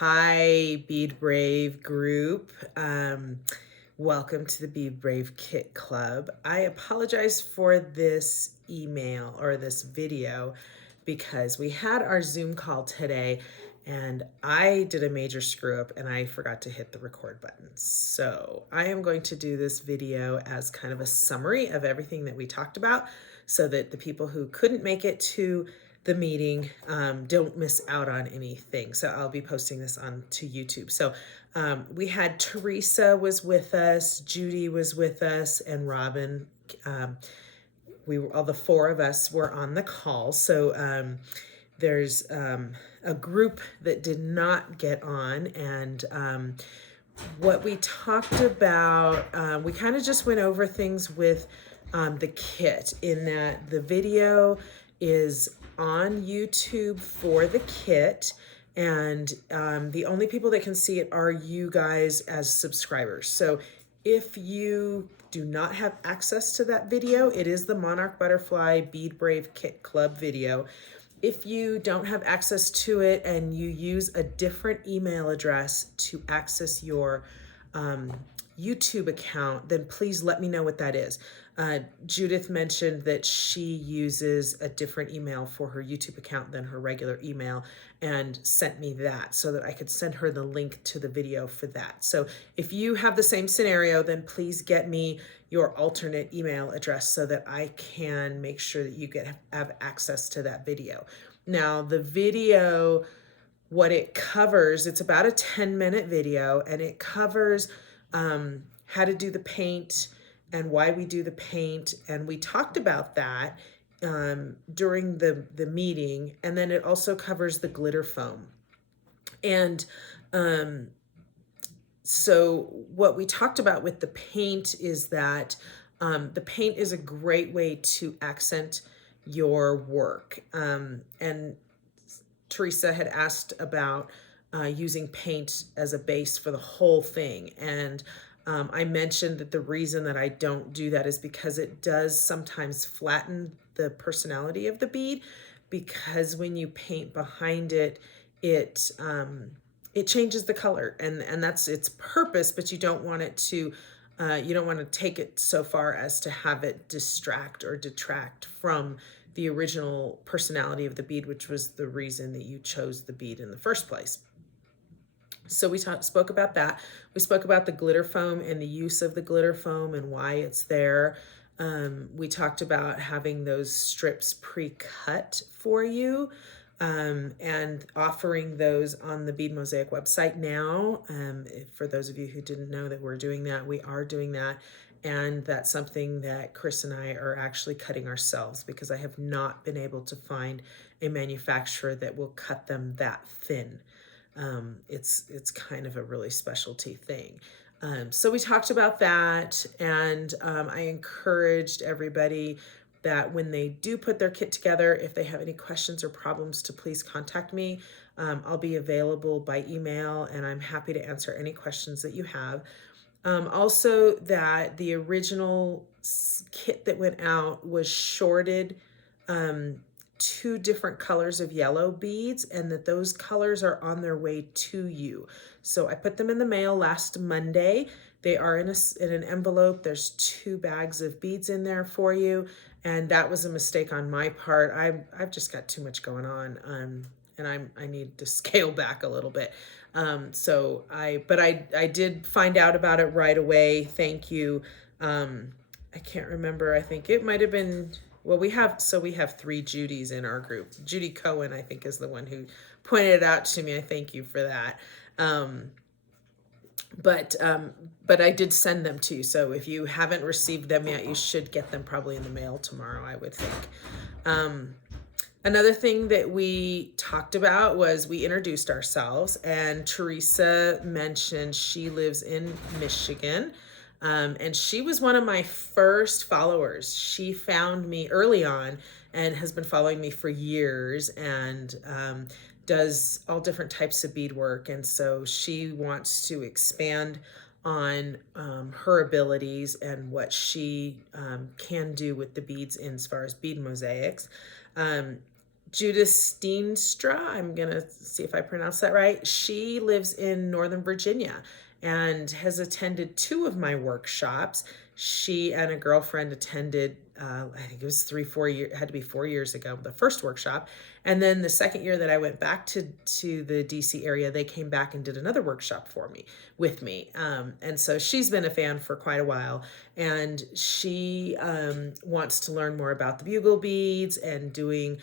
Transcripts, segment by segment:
Hi, Bead Brave group. Welcome to the Bead Brave Kit Club. I apologize for this email or this video because we had our Zoom call today and I did a major screw up and I forgot to hit the record button. So I am going to do this video as kind of a summary of everything that we talked about so that the people who couldn't make it to the meeting don't miss out on anything. So I'll be posting this on to YouTube. So we had Teresa was with us, Judy was with us, and Robin. We were all the four of us were on the call. So there's a group that did not get on, and what we talked about, we kind of just went over things with the kit, in that the video is on YouTube for the kit, and the only people that can see it are you guys as subscribers. So if you do not have access to that video, it is the Monarch Butterfly Bead Brave Kit Club video. If you don't have access to it and you use a different email address to access your YouTube account, then please let me know what that is. Judith mentioned that she uses a different email for her YouTube account than her regular email and sent me that so that I could send her the link to the video for that. So if you have the same scenario, then please get me your alternate email address so that I can make sure that you have access to that video. Now, the video, what it covers, it's about a 10-minute video, and it covers how to do the paint and why we do the paint. And we talked about that during the meeting. And then it also covers the glitter foam. And so what we talked about with the paint is that the paint is a great way to accent your work. And Teresa had asked about using paint as a base for the whole thing. And I mentioned that the reason that I don't do that is because it does sometimes flatten the personality of the bead, because when you paint behind it, it changes the color, and that's its purpose, but you don't want it to you don't want to take it so far as to have it distract or detract from the original personality of the bead, which was the reason that you chose the bead in the first place. So we spoke about that. We spoke about the glitter foam and the use of the glitter foam and why it's there. We talked about having those strips pre-cut for you and offering those on the Bead Mosaic website now. For those of you who didn't know that we're doing that, we are doing that. And that's something that Chris and I are actually cutting ourselves, because I have not been able to find a manufacturer that will cut them that thin. It's kind of a really specialty thing. So we talked about that, and I encouraged everybody that when they do put their kit together, if they have any questions or problems, to please contact me. I'll be available by email, and I'm happy to answer any questions that you have. Also, that the original kit that went out was shorted 2 different colors of yellow beads, and that those colors are on their way to you. So I put them in the mail last Monday. They are in an envelope. There's 2 bags of beads in there for you, and that was a mistake on my part. I've just got too much going on, and I need to scale back a little bit. So I did find out about it right away. Thank you. I can't remember. I think it might have been, well, we have 3 Judys in our group. Judy Cohen, I think, is the one who pointed it out to me. I thank you for that. But I did send them to you. So if you haven't received them yet, you should get them probably in the mail tomorrow, I would think. Another thing that we talked about was we introduced ourselves, and Teresa mentioned she lives in Michigan. And she was one of my first followers. She found me early on and has been following me for years, and does all different types of beadwork. And so she wants to expand on her abilities and what she can do with the beads in as far as bead mosaics. Judith Steenstra, I'm going to see if I pronounce that right. She lives in Northern Virginia and has attended 2 of my workshops. She and a girlfriend attended, I think it was 3, 4 years, had to be 4 years ago, the first workshop. And then the second year that I went back to the DC area, they came back and did another workshop with me. And so she's been a fan for quite a while. And she wants to learn more about the bugle beads and doing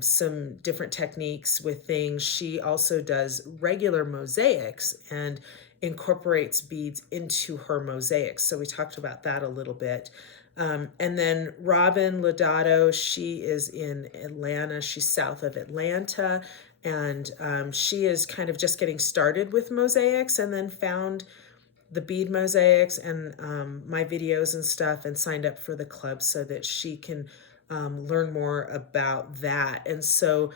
some different techniques with things. She also does regular mosaics and incorporates beads into her mosaics. So we talked about that a little bit. And then Robin Lodato, she is in Atlanta. She's south of Atlanta. And she is kind of just getting started with mosaics and then found the bead mosaics and my videos and stuff and signed up for the club so that she can learn more about that. And so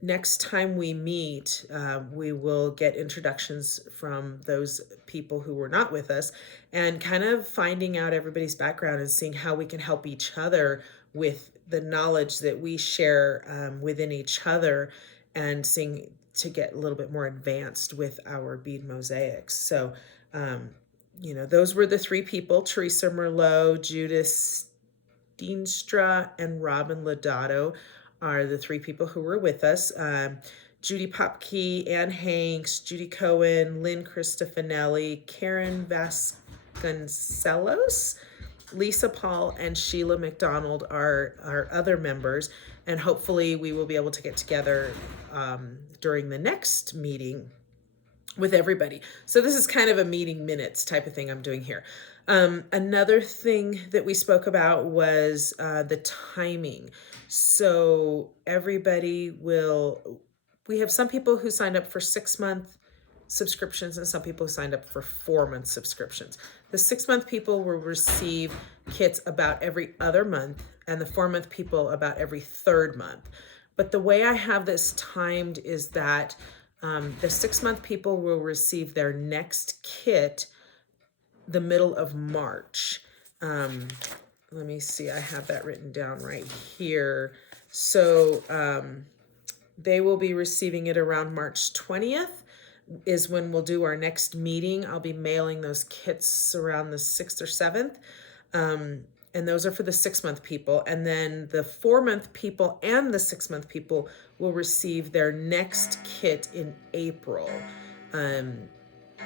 next time we meet, we will get introductions from those people who were not with us and kind of finding out everybody's background and seeing how we can help each other with the knowledge that we share within each other and seeing to get a little bit more advanced with our bead mosaics. So, those were the 3 people: Teresa Merlot, Judith Steenstra, and Robin Lodato are the 3 people who were with us. Judy Popke, Ann Hanks, Judy Cohen, Lynn Cristofanelli, Karen Vasconcelos, Lisa Paul, and Sheila McDonald are our other members. And hopefully we will be able to get together during the next meeting with everybody. So this is kind of a meeting minutes type of thing I'm doing here. Another thing that we spoke about was the timing. So we have some people who signed up for 6-month subscriptions and some people who signed up for 4-month subscriptions. The 6-month people will receive kits about every other month and the 4-month people about every 3rd month. But the way I have this timed is that the 6-month people will receive their next kit the middle of March. Let me see, I have that written down right here. So they will be receiving it around March 20th is when we'll do our next meeting. I'll be mailing those kits around the 6th or 7th. And those are for the 6-month people. And then the 4-month people and the 6-month people will receive their next kit in April,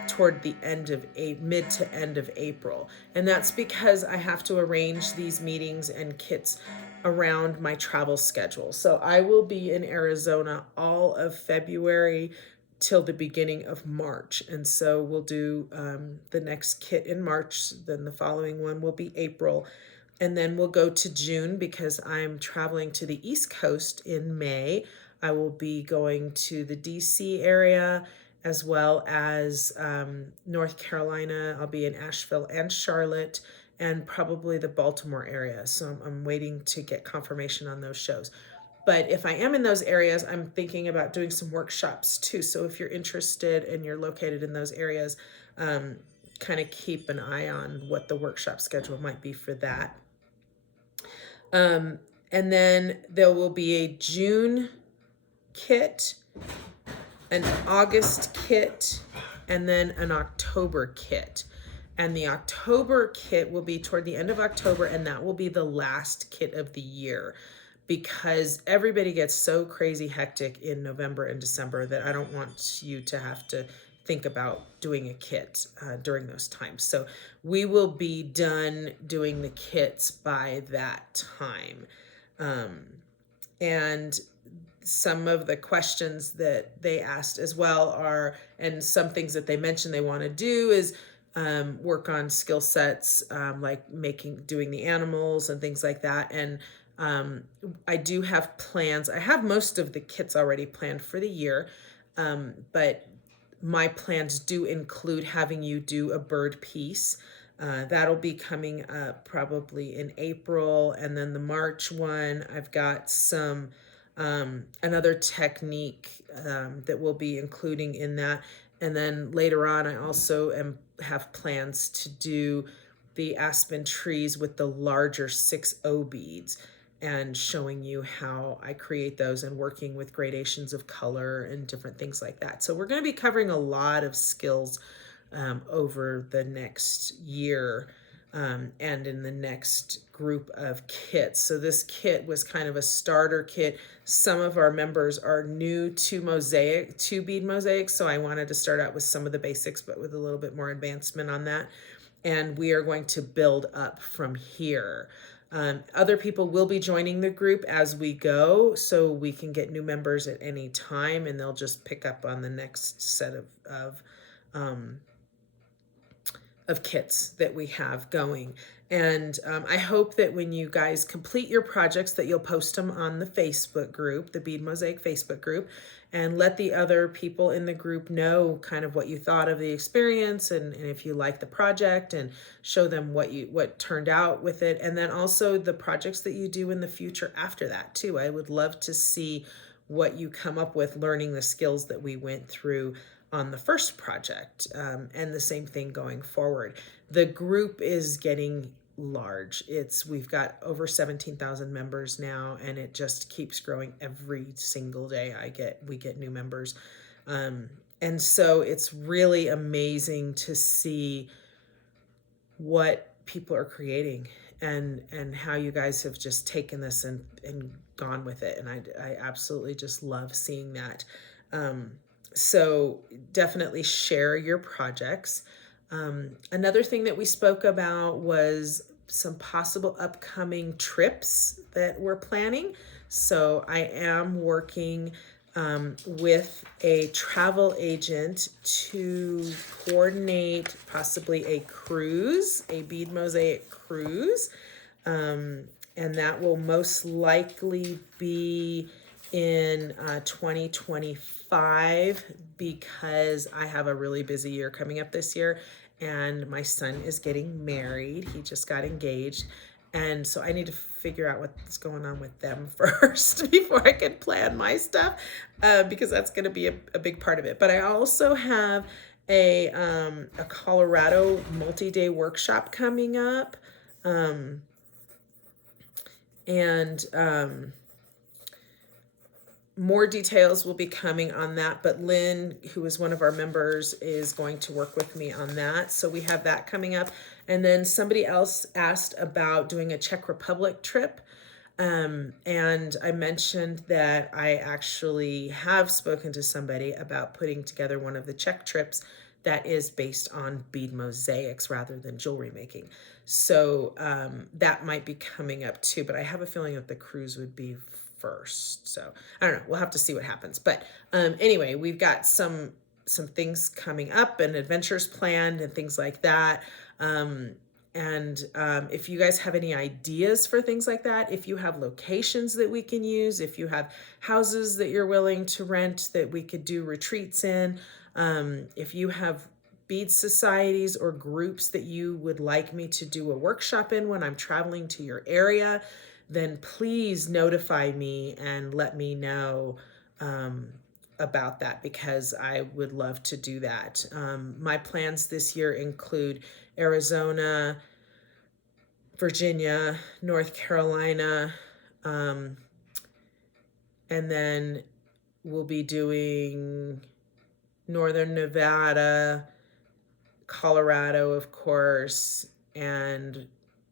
toward the end of mid to end of April. And that's because I have to arrange these meetings and kits around my travel schedule. So I will be in Arizona all of February till the beginning of March. And so we'll do the next kit in March, then the following one will be April. And then we'll go to June because I'm traveling to the East Coast in May. I will be going to the DC area as well as North Carolina. I'll be in Asheville and Charlotte and probably the Baltimore area. So I'm waiting to get confirmation on those shows. But if I am in those areas, I'm thinking about doing some workshops too. So if you're interested and you're located in those areas, kind of keep an eye on what the workshop schedule might be for that. And then there will be a June kit, an August kit, and then an October kit. And the October kit will be toward the end of October, and that will be the last kit of the year because everybody gets so crazy hectic in November and December that I don't want you to have to think about doing a kit during those times. So we will be done doing the kits by that time. And some of the questions that they asked as well are, and some things that they mentioned they want to do is work on skill sets, like doing the animals and things like that. And I do have plans. I have most of the kits already planned for the year, but my plans do include having you do a bird piece. That'll be coming up probably in April. And then the March one, I've got some another technique that we'll be including in that. And then later on, I also have plans to do the aspen trees with the larger 6O beads. and showing you how I create those and working with gradations of color and different things like that. So we're going to be covering a lot of skills over the next year and in the next group of kits. So this kit was kind of a starter kit. Some of our members are new to Mosaic, to Bead Mosaic, so I wanted to start out with some of the basics, but with a little bit more advancement on that. And we are going to build up from here. Other people will be joining the group as we go, so we can get new members at any time, and they'll just pick up on the next set of kits that we have going. And I hope that when you guys complete your projects that you'll post them on the Facebook group, the Bead Mosaic Facebook group, and let the other people in the group know kind of what you thought of the experience and if you like the project, and show them what turned out with it. And then also the projects that you do in the future after that too. I would love to see what you come up with learning the skills that we went through on the first project, and the same thing going forward. The group is getting large. We've got over 17,000 members now, and it just keeps growing every single day. We get new members. And so it's really amazing to see what people are creating and how you guys have just taken this and gone with it. And I absolutely just love seeing that. So definitely share your projects. Another thing that we spoke about was some possible upcoming trips that we're planning. So I am working with a travel agent to coordinate possibly a cruise, a Bead Mosaic cruise. And that will most likely be in 2025, because I have a really busy year coming up this year, and my son is getting married. He just got engaged, and so I need to figure out what's going on with them first before I can plan my stuff, because that's going to be a big part of it. But I also have a Colorado multi-day workshop coming up, more details will be coming on that, but Lynn, who is one of our members, is going to work with me on that. So we have that coming up. And then somebody else asked about doing a Czech Republic trip. And I mentioned that I actually have spoken to somebody about putting together one of the Czech trips that is based on bead mosaics rather than jewelry making. So that might be coming up too, but I have a feeling that the cruise would be first. So I don't know, we'll have to see what happens. But anyway, we've got some things coming up and adventures planned and things like that. If you guys have any ideas for things like that, if you have locations that we can use, if you have houses that you're willing to rent that we could do retreats in, if you have bead societies or groups that you would like me to do a workshop in when I'm traveling to your area, then please notify me and let me know about that, because I would love to do that. My plans this year include Arizona, Virginia, North Carolina, and then we'll be doing Northern Nevada, Colorado, of course, and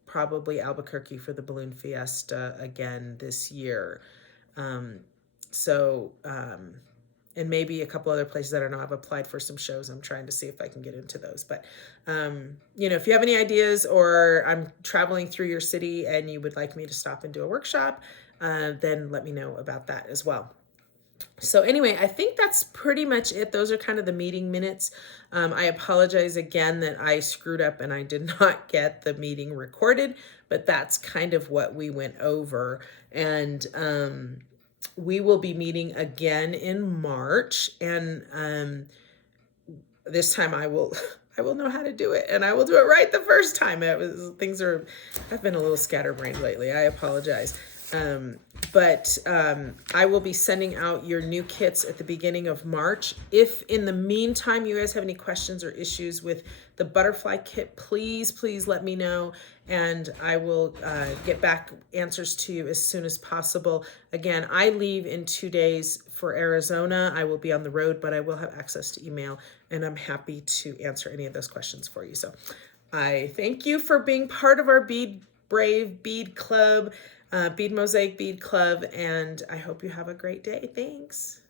probably Albuquerque for the Balloon Fiesta again this year. And maybe a couple other places. I don't know. I've applied for some shows. I'm trying to see if I can get into those. But, if you have any ideas, or I'm traveling through your city and you would like me to stop and do a workshop, then let me know about that as well. So anyway, I think that's pretty much it. Those are kind of the meeting minutes. I apologize again that I screwed up and I did not get the meeting recorded, but that's kind of what we went over. And we will be meeting again in March, and this time I will know how to do it, and I will do it right the first time. I've been a little scatterbrained lately. I apologize. But I will be sending out your new kits at the beginning of March. If in the meantime you guys have any questions or issues with the butterfly kit, please let me know, and I will get back answers to you as soon as possible. Again, I leave in 2 days for Arizona. I will be on the road, but I will have access to email, and I'm happy to answer any of those questions for you. So I thank you for being part of our Bead Brave Bead Club, Bead Mosaic Bead Club, and I hope you have a great day. Thanks.